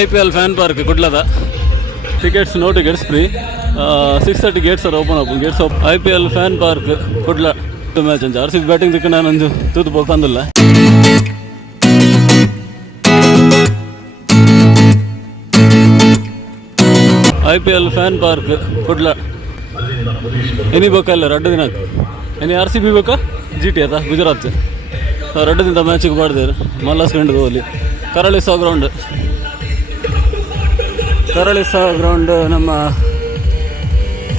IPL fan park Kudlada. Tickets, no tickets, free. 6:30 gates are open. Gates of IPL fan park Kudla. The match and RCB batting the Kananandu to the Bokandula. IPL fan park Kudla. Any Bokal, Radinac. Any RCB Boka? GT, Gujarat. Red in the match bar there. Malas going to go. Karalisa ground. Karalisa ground ನಮ್ಮ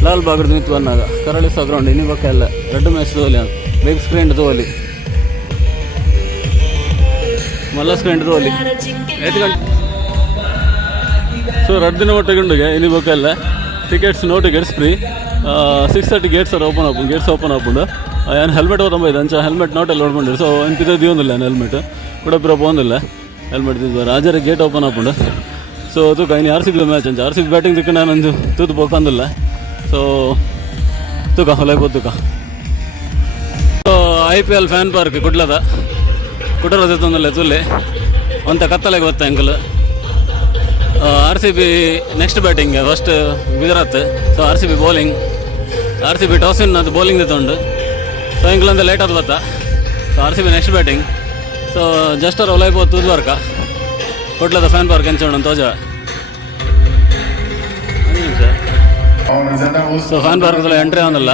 ಲಾಲ್ ಬಾಗ್ ನಿಂತ್ವನ್ನಾಗ ಕರಳಿಸ ground ಇನ್ನಿಬಕ್ಕೆಲ್ಲ ರೆಡ್ match ತೋಲಿ big screen ತೋಲಿ ಮಲ್ಲ screen ತೋಲಿ 5 ಗಂಟೆ ಸೊ ರೆಡ್ ದಿನ ಒಟ್ಟಿಗೆ ಇನ್ನಿಬಕ್ಕೆಲ್ಲ tickets no tickets free 6:30 gates are open ಆಪುಂಡು ಏನು ಹೆಲ್ಮೆಟ್ ಹೋದಂಬ ಅಂಚ ಹೆಲ್ಮೆಟ್ ನಾಟ್ ಎಲ್ಲ ನೋಡ್ಕೊಂಡಿರು ಸೊ ಏನು ಪಿತ ದಿಯೋಂದಿಲ್ಲ ಏನು ಹೆಲ್ಮೆಟ್ ಕೂಡ ಪುರ ಹೋಗೋದಿಲ್ಲ ಹೆಲ್ಮೆಟ್ ತಿಂದು ರಾಜರ ಗೇಟ್ ಓಪನ್ ಆಪುಂಡು ಸೊ ತೂಕ ಇನ್ನು RCB ಮ್ಯಾಚ್ ಅಂಚ RCB ಬ್ಯಾಟಿಂಗ್ ತಿಕ್ಕ ನಾನೊಂದು ತೂತು ಹೋಗಂದಿಲ್ಲ ಸೊ ತೂಕ ಹೊಲೈಬೋದು ತೂಕ ಸೊ IPL ಫ್ಯಾನ್ ಪಾರ್ಕ್ ಕುಟರದ ತೊಂದಲ್ಲ ತುಲ್ಲೆ ಒಂತ ಕತ್ತಲೆಗೆ ಗೊತ್ತ uncle RCB next batting first Gujarat so RCB bowling RCB ಟಾಸಿನ್ ಅದು ಬೌಲಿಂಗ್ ತೊಂಡು ಸೊ ಇಂಗ್ಲೆಂಡ್ ಲೇಟ್ ಆದ ಬತ್ತ so RCB next batting so just ಅವ್ರು ಹೊಲೈಬೋದು ತುದ್ವರ್ಕ ಕೊಡ್ಲದ ಫ್ಯಾನ್ ಪಾರ್ಕ್ ಎಂಚೋಣ ತೋಜ ಸೊ ಫ್ಯಾನ್ ಪಾರ್ಕ್ ಎಂಟ್ರಿ ಆಗೋದಿಲ್ಲ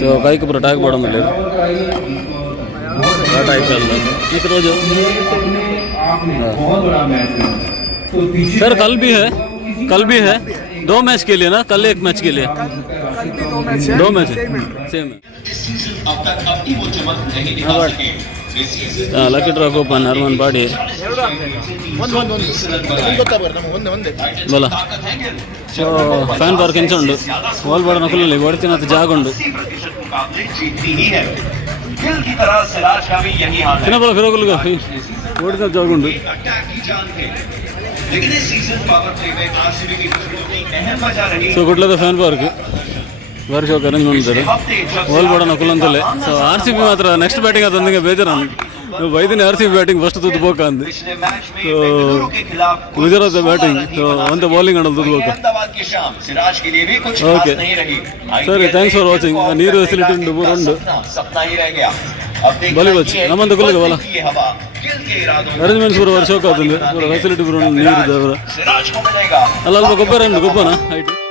ಸೊ ಕೈಗೆ ಪೂರ ಟ್ಯಾಗ್ ಮಾಡೋದಿಲ್ಲ IPL रोज सर कल भी है 2 मैच के लिए ना कल 1 मैच के लिए 2 match same lucky draw open हरमन पाड़ी बोला ಸೊ ಫ್ಯಾನ್ ಪಾರ್ಕ್ ಎಂಚುಂಡು ವಾಲ್ ಬಾಡ ನಕುಲಲ್ಲಿ ಹೊಡ್ತಿನ ಜಾಗುಂಡು ತಿನ್ನಬಲ್ಲ ಫಿರೋಗುಲ್ಗ ಹೊಡ್ತಿನ ಜಾಗುಂಡು ಸೊ ಗುಡ್ಲದ ಫ್ಯಾನ್ ಪಾರ್ಕ್ ವರ್ಷ ಅರೇಂಜ್ ಮಾಡ್ತಾರೆ ವಾಲ್ ಬಾಡ ನಕುಲಂತಲೇ ಸೊ RCB ಮಾತ್ರ ನೆಕ್ಸ್ಟ್ ಬ್ಯಾಟಿಂಗ್ ಅದೊಂದಿಗೆ ಬೇಜಾರು ವೈದಿನ RCB ಬ್ಯಾಟಿಂಗ್ ಫಸ್ಟ್ ತುದ್ದು ಬೋಕ ಅಂದು ಸೊ ಗುಜರಾತ್ ಬ್ಯಾಟಿಂಗ್ ಸೊ ಅಂತ ಬೌಲಿಂಗ್ ಆಡೋದು ತುದ್ದು ಬೋಕ ಓಕೆ ಸರಿ ಥ್ಯಾಂಕ್ಸ್ ಫಾರ್ ವಾಚಿಂಗ್ ನೀರು ಫೆಸಿಲಿಟಿ ಉಂಟು ಪೂರ ಉಂಡು ಬಲಿ ಬಚ್ಚಿ ನಮ್ಮಂತ ಕುಲ್ಲಿಗ ಬಲ ಅರೇಂಜ್ಮೆಂಟ್ಸ್ ಪೂರ ವರ್ಷ ಹೋಗ್ತದೆ ಪೂರ ಫೆಸಿಲಿಟಿ ಪೂರ ನೀರು ಅಲ್ಲ ಅಲ್ಪ ಗೊಬ್ಬರ ಉಂಟು ಗೊಬ್ಬನ ಆಯ್ತು